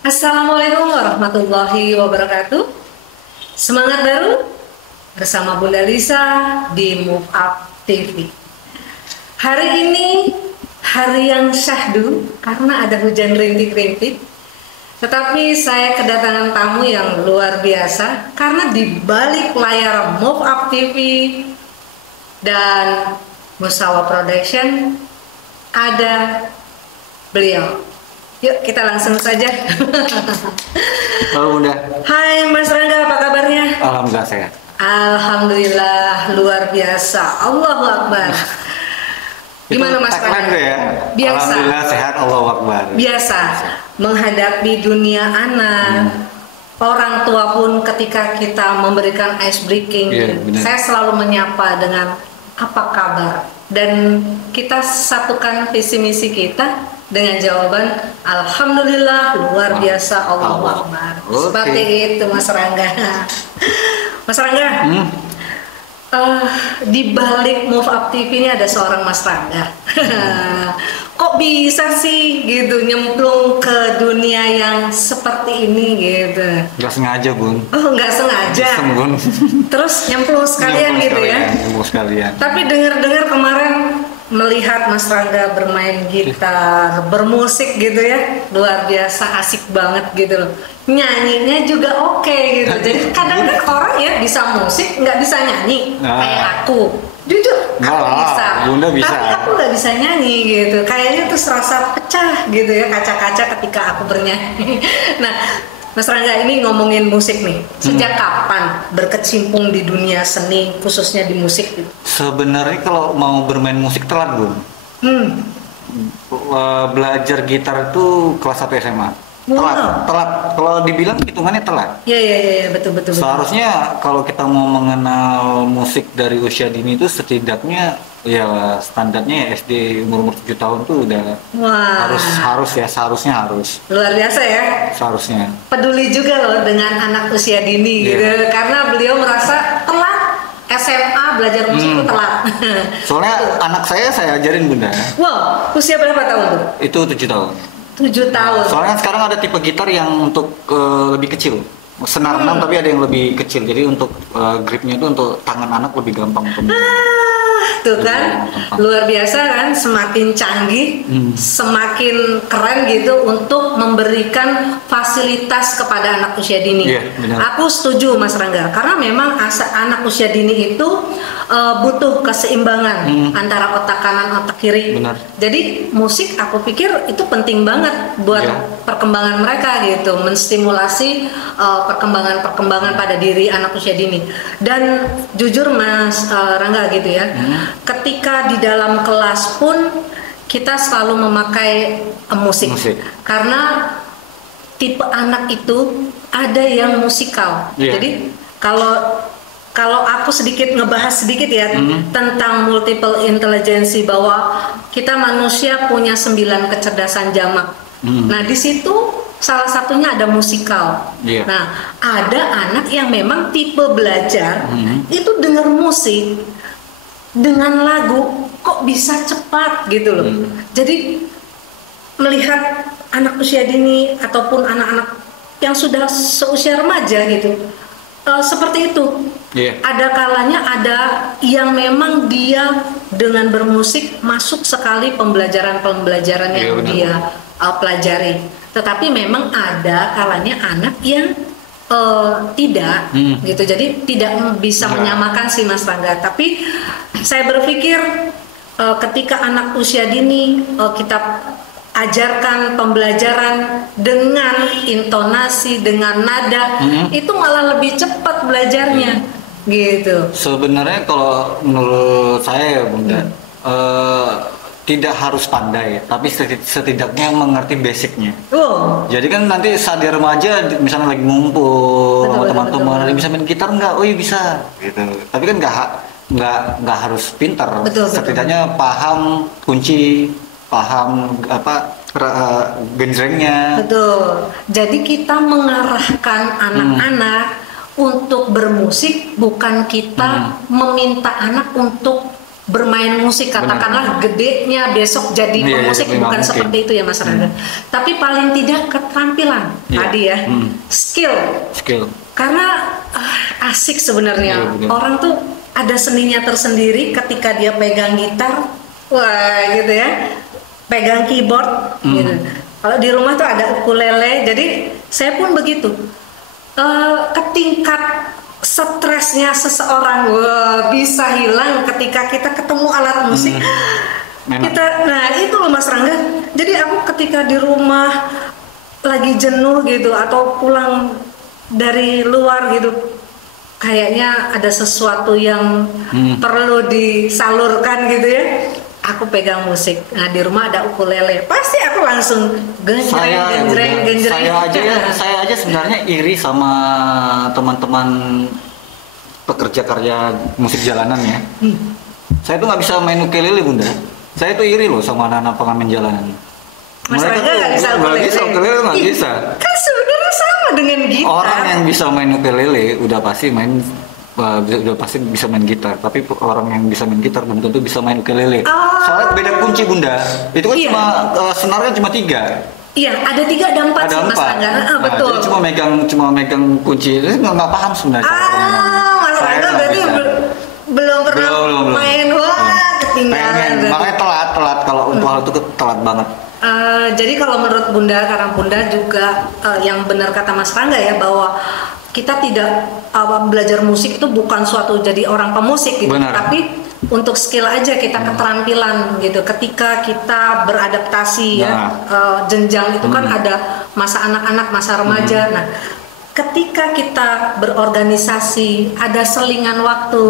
Assalamualaikum warahmatullahi wabarakatuh. Semangat baru bersama Bunda Lisa di Move Up TV. Hari ini hari yang syahdu karena ada hujan rintik-rintik. Tetapi saya kedatangan tamu yang luar biasa karena di balik layar Move Up TV dan Musawa Production ada beliau. Yuk kita langsung saja. Halo Bunda. Hai Mas Rangga, apa kabarnya? Alhamdulillah sehat. Alhamdulillah luar biasa. Allahu Akbar. Gimana Mas Rangga? Ya? Biasa. Alhamdulillah sehat, Allahu Akbar. Biasa menghadapi dunia anak. Orang tua pun ketika kita memberikan ice breaking, saya selalu menyapa dengan apa kabar, dan kita satukan visi misi kita dengan jawaban Alhamdulillah luar biasa, Allahu Akbar. Seperti itu Mas Rangga. Mas Rangga, di balik Move Up TV ini ada seorang Mas Rangga. Kok bisa sih gitu nyemplung ke dunia yang seperti ini gitu? Gak sengaja Bun. Oh nggak sengaja. Iseng, Bun. Terus nyemplung sekalian gitu ya? Nyemplung sekalian. Tapi dengar-dengar kemarin melihat Mas Rangga bermain gitar, bermusik gitu ya, luar biasa, asik banget gitu loh. Nyanyinya juga oke gitu. Jadi kadang kan orang ya bisa musik nggak bisa nyanyi, kayak aku. Jujur, aku bisa. Bunda bisa. Tapi aku nggak bisa nyanyi gitu. Kayaknya tuh serasa pecah gitu ya, kaca-kaca ketika aku bernyanyi. Nah, Mas Rangga ini ngomongin musik nih. Sejak kapan berkecimpung di dunia seni, khususnya di musik? Sebenarnya kalau mau bermain musik telat Bun. Belajar gitar itu kelas 1 SMA. Telat. Kalau dibilang hitungannya telat. Iya, betul. Seharusnya kalau kita mau mengenal musik dari usia dini itu setidaknya ya standarnya SD umur 7 tahun tuh udah seharusnya harus. Luar biasa ya. Seharusnya. Peduli juga loh dengan anak usia dini gitu. Karena beliau merasa telat SMA belajar musik itu telat. Soalnya anak saya ajarin Bunda. Wow, usia berapa tahun tuh? Itu 7 tahun. 7 tahun. Soalnya sekarang ada tipe gitar yang untuk lebih kecil. Senar 6 tapi ada yang lebih kecil. Jadi untuk gripnya itu untuk tangan anak lebih gampang. Tuh kan, luar biasa kan, semakin canggih, semakin keren gitu untuk memberikan fasilitas kepada anak usia dini. Aku setuju Mas Rangga, karena memang anak usia dini itu butuh keseimbangan antara otak kanan otak kiri. Jadi musik aku pikir itu penting banget buat perkembangan mereka gitu, menstimulasi perkembangan pada diri anak usia dini. Dan jujur Mas Rangga gitu ya, ketika di dalam kelas pun kita selalu memakai musik. Karena tipe anak itu ada yang musikal. Jadi kalau aku sedikit ngebahas sedikit ya tentang multiple intelligence, bahwa kita manusia punya 9 kecerdasan jamak. Nah di situ salah satunya ada musikal. Nah ada anak yang memang tipe belajar itu dengar musik dengan lagu kok bisa cepat gitu loh. Jadi melihat anak usia dini ataupun anak-anak yang sudah seusia remaja gitu, seperti itu. Ada kalanya ada yang memang dia dengan bermusik masuk sekali pembelajaran yang dia pelajari. Tetapi memang ada kalanya anak yang tidak gitu, jadi tidak bisa menyamakan si Mas Rangga. Tapi saya berpikir ketika anak usia dini kita ajarkan pembelajaran dengan intonasi, dengan nada, itu malah lebih cepat belajarnya gitu. Sebenarnya kalau menurut saya ya Bunda, tidak harus pandai, tapi setidaknya mengerti basicnya. Jadi kan nanti saat dia remaja, misalnya lagi ngumpul sama teman-teman, ada bisa main gitar nggak? Oh iya bisa, gitu. Tapi kan nggak harus pintar. Setidaknya paham kunci, paham genjrengnya. Betul. Jadi kita mengarahkan anak-anak untuk bermusik, bukan kita meminta anak untuk bermain musik, katakanlah gedenya besok jadi pemusik, bukan seperti itu ya Mas Rangga. Tapi paling tidak keterampilan tadi ya, skill. Karena asik sebenarnya. Orang tuh ada seninya tersendiri ketika dia pegang gitar, wah gitu ya, pegang keyboard gitu. Kalau di rumah tuh ada ukulele, jadi saya pun begitu. Ketingkat stresnya seseorang bisa hilang ketika kita ketemu alat musik. Nah itu loh Mas Rangga. Jadi aku ketika di rumah lagi jenuh gitu atau pulang dari luar gitu, kayaknya ada sesuatu yang perlu disalurkan gitu ya. Aku pegang musik. Nah di rumah ada ukulele, pasti aku langsung genjreng. Saya aja sebenarnya iri sama teman-teman pekerja karya musik jalanan ya. Saya tuh nggak bisa main ukulele Bunda. Saya tuh iri loh sama anak-anak pengamen jalanan. Mereka tuh nggak bisa ukulele nggak bisa. Kan sebenarnya sama dengan gitar. Orang yang bisa main ukulele udah pasti bisa main gitar, tapi orang yang bisa main gitar belum tentu bisa main ukulele. Soalnya beda kunci Bunda. Itu kan senar kan cuma 3. Iya, ada 3 ada 4 sih Mas Rangga. Betul. Jadi cuma megang kunci. Itu nggak paham sebenarnya. Mas Rangga berarti belum pernah main. Ketinggalan. Makanya telat kalau untuk hal itu telat banget. Jadi kalau menurut Bunda, karena Bunda juga yang benar kata Mas Rangga ya, bahwa kita tidak belajar musik itu bukan suatu jadi orang pemusik gitu, tapi untuk skill aja kita keterampilan gitu. Ketika kita beradaptasi jenjang itu kan ada masa anak-anak, masa remaja. Nah, ketika kita berorganisasi ada selingan waktu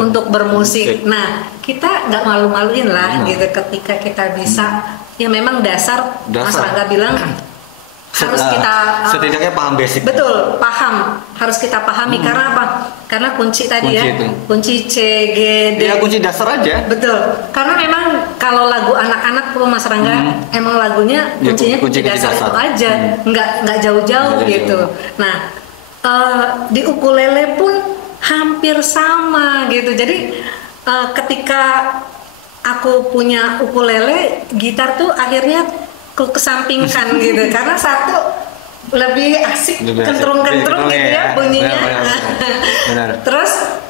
untuk bermusik. Nah, kita nggak malu-maluin lah gitu ketika kita bisa. Ya memang dasar. Mas Rangga bilang harus kita setidaknya paham basic. Betul, harus kita pahami. Karena apa? Karena kunci tadi kunci C, G, D. Ya kunci dasar aja. Betul. Karena memang kalau lagu anak-anak tuh Mas Rangga, emang lagunya kuncinya kunci dasar itu aja, nggak jauh-jauh gitu. Nah, di ukulele pun hampir sama gitu. Jadi ketika aku punya ukulele, gitar tuh akhirnya kesampingkan gitu, karena satu lebih asik, kentrung-kentrung gitu ya bunyinya. Benar. Terus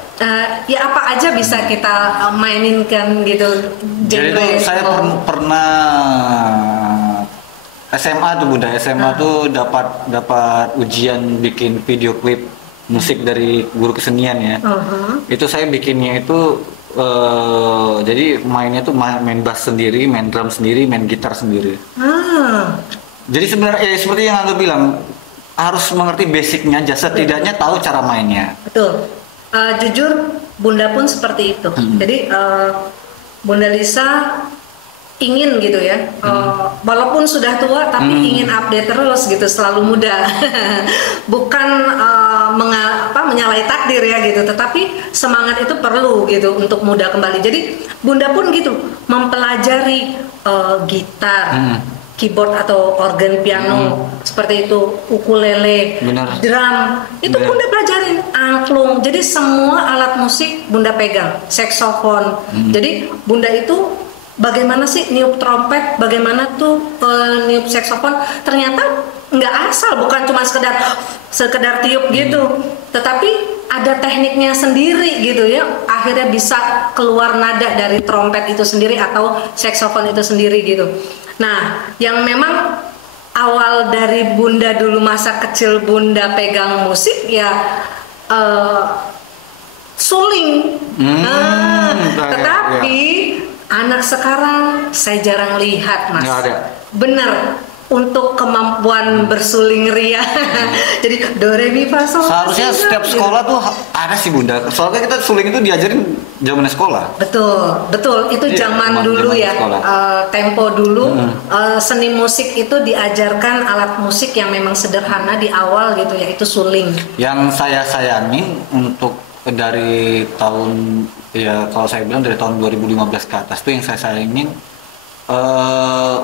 ya apa aja bisa kita mainkan gitu. Jadi tuh saya pernah SMA tuh Bunda, tuh dapat ujian bikin video klip musik dari guru kesenian ya. Itu saya bikinnya itu jadi mainnya tuh main bass sendiri, main drum sendiri, main gitar sendiri. Jadi sebenarnya seperti yang Angga bilang, harus mengerti basicnya aja, setidaknya tahu cara mainnya. Betul. Jujur Bunda pun seperti itu. Jadi Bunda Lisa ingin gitu ya, walaupun sudah tua tapi ingin update terus gitu, selalu muda. Bukan menyalahi takdir ya gitu, tetapi semangat itu perlu gitu untuk muda kembali. Jadi Bunda pun gitu mempelajari gitar, keyboard atau organ piano seperti itu, ukulele, drum, itu Bunda pelajarin, angklung. Jadi semua alat musik Bunda pegang, saksofon. Jadi Bunda itu bagaimana sih niup trompet, bagaimana tuh niup saksofon, ternyata nggak asal, bukan cuma sekedar tiup gitu, tetapi ada tekniknya sendiri gitu ya, akhirnya bisa keluar nada dari trompet itu sendiri atau saksofon itu sendiri gitu. Nah, yang memang awal dari Bunda dulu, masa kecil Bunda pegang musik ya suling. Tetapi anak sekarang saya jarang lihat Mas. Nggak ada. Bener, untuk kemampuan bersuling ria. Jadi do re mi fa sol. Seharusnya setiap sekolah tuh ada sih Bunda. Soalnya kita suling itu diajarin zaman sekolah. Betul. Itu zaman dulu ya. Tempo dulu seni musik itu diajarkan alat musik yang memang sederhana di awal gitu ya, itu suling. Yang saya sayangin untuk dari tahun, ya kalau saya bilang dari tahun 2015 ke atas tuh yang saya sayangin,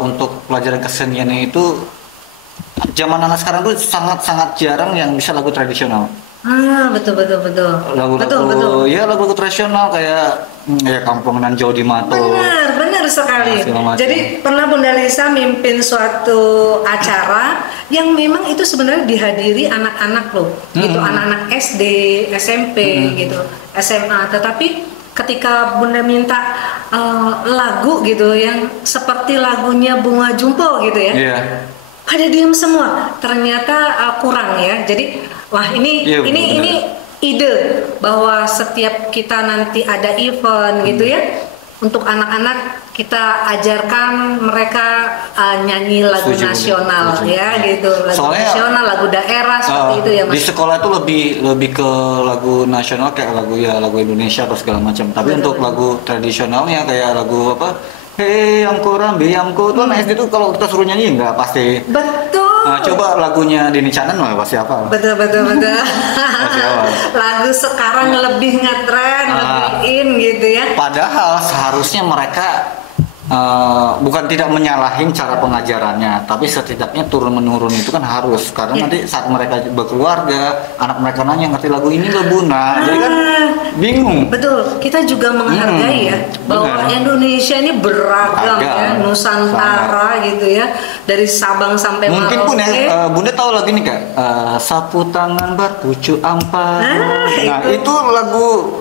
untuk pelajaran keseniannya itu zaman anak sekarang tuh sangat jarang yang bisa lagu tradisional. Betul. Lagu-lagu tradisional kayak Ya, kampung nan jauh di Mato. Benar sekali. Jadi pernah Bunda Lisa mimpin suatu acara yang memang itu sebenarnya dihadiri anak-anak loh, gitu, anak-anak SD, SMP, gitu, SMA. Tetapi ketika Bunda minta lagu gitu yang seperti lagunya Bunga Jumbo gitu ya, pada diam semua. Ternyata kurang ya. Jadi wah ini ide bahwa setiap kita nanti ada event gitu ya, untuk anak-anak kita ajarkan mereka nyanyi lagu nasional ya gitu, lagu nasional, lagu daerah seperti itu ya Mas. Di sekolah itu lebih ke lagu nasional kayak lagu Indonesia atau segala macam. Tapi untuk lagu tradisionalnya kayak lagu apa? Hei yang kurang biangku tuh SD tuh kalau kita suruh nyanyi nggak pasti. Betul. Nah, coba lagunya Denny Caknan mah pasti apa? Betul. Lagu sekarang lebih ngetren, lebih in gitu ya. Padahal seharusnya mereka bukan tidak menyalahin cara pengajarannya, tapi setidaknya turun menurun itu kan harus, karena nanti saat mereka berkeluarga, anak mereka nanya ngerti lagu ini nggak Bunda, jadi kan bingung. Betul, kita juga menghargai ya bahwa Indonesia ini beragam ya, Nusantara gitu ya, dari Sabang sampai Merauke. Mungkin pun ya, Bunda tahu lagu ini kak, sapu tangan berpucuk ampas. Nah itu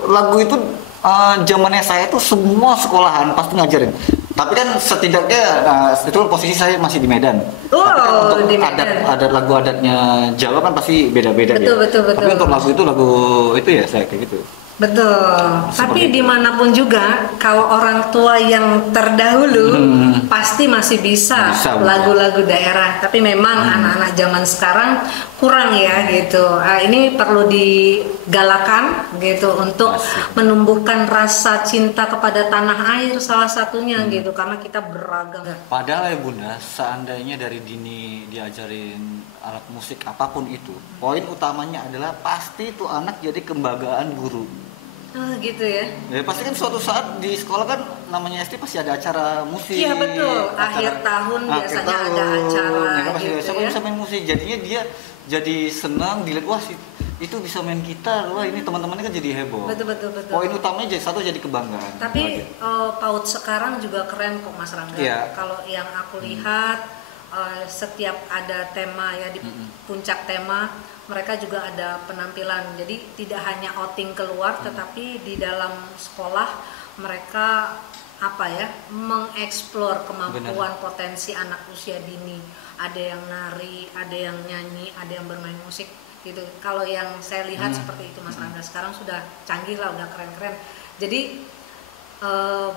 lagu itu zamannya saya tuh semua sekolahan pasti ngajarin. Tapi kan setidaknya itu posisi saya masih di Medan. Kan untuk adat lagu adatnya Jawa kan pasti beda-beda ya. Betul. Tapi untuk lagu itu ya saya kayak gitu. Betul. Tapi dimanapun juga, kalau orang tua yang terdahulu pasti masih bisa lagu-lagu daerah. Tapi memang anak-anak zaman sekarang kurang ya gitu. Ini perlu digalakan gitu untuk menumbuhkan rasa cinta kepada tanah air salah satunya gitu, karena kita beragam. Padahal ya Bunda, seandainya dari dini diajarin alat musik apapun itu, poin utamanya adalah pasti itu anak jadi kebanggaan guru. Gitu ya. Ya pasti kan suatu saat di sekolah kan namanya SD pasti ada acara musik. Iya betul. Akhir tahun biasanya ada acara. Gitu bisa main musik. Jadinya dia jadi senang dilihat, wah itu bisa main gitar, wah ini teman-temannya kan jadi heboh. Betul. Poin utamanya jadi kebanggaan. Tapi PAUD sekarang juga keren kok Mas Rangga. Kalau yang aku lihat setiap ada tema ya di puncak tema, mereka juga ada penampilan. Jadi tidak hanya outing keluar, tetapi di dalam sekolah mereka mengeksplor kemampuan potensi anak usia dini. Ada yang nari, ada yang nyanyi, ada yang bermain musik gitu. Kalau yang saya lihat seperti itu Mas Rangga, sekarang sudah canggih lah, udah keren-keren. Jadi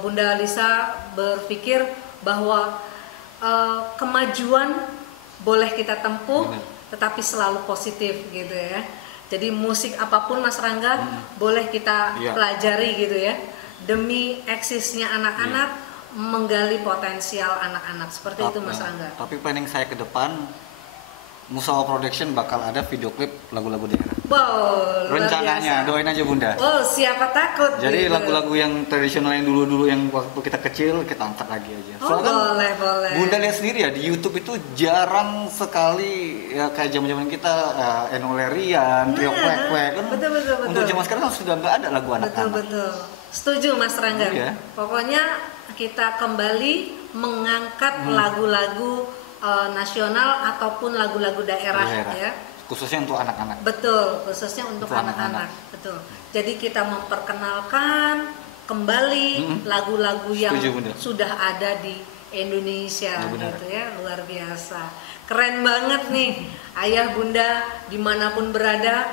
Bunda Lisa berpikir bahwa kemajuan boleh kita tempuh, tetapi selalu positif gitu ya. Jadi musik apapun Mas Rangga boleh kita pelajari gitu ya, demi eksisnya anak-anak, menggali potensial anak-anak seperti itu Mas Rangga. Tapi planning saya ke depan, Musawa Production bakal ada video klip lagu-lagu daerah. Wow, rencananya doain aja Bunda. Oh, siapa takut. Jadi gitu. Lagu-lagu yang tradisional yang dulu-dulu yang waktu kita kecil kita angkat lagi aja. Boleh. Bunda lihat sendiri ya di YouTube itu jarang sekali ya kayak zaman-zaman kita Enno Lerian, Trio Kwek kan. Betul. Untuk zaman sekarang sudah nggak ada lagu anak-anak. Betul. Setuju Mas Rangga. Iya. Pokoknya kita kembali mengangkat lagu-lagu nasional ataupun lagu-lagu daerah ya, khususnya untuk anak-anak. Betul, khususnya untuk anak-anak. Betul. Jadi kita memperkenalkan kembali lagu-lagu yang sudah ada di Indonesia gitu ya, luar biasa. Keren banget nih ayah bunda dimanapun berada,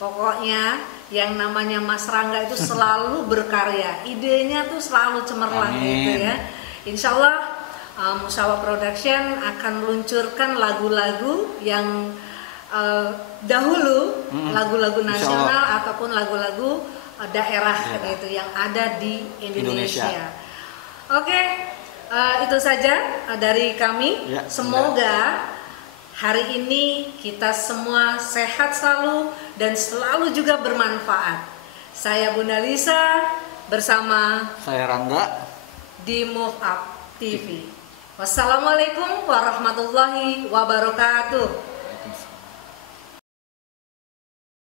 pokoknya yang namanya Mas Rangga itu selalu berkarya, idenya tuh selalu cemerlang gitu ya. Insya Allah Musawa Production akan meluncurkan lagu-lagu yang dahulu lagu-lagu nasional ataupun lagu-lagu daerah gitu yang ada di Indonesia. Oke, itu saja dari kami. Semoga hari ini kita semua sehat selalu dan selalu juga bermanfaat. Saya Bunda Lisa bersama saya Rangga di Move Up TV. Wassalamualaikum warahmatullahi wabarakatuh.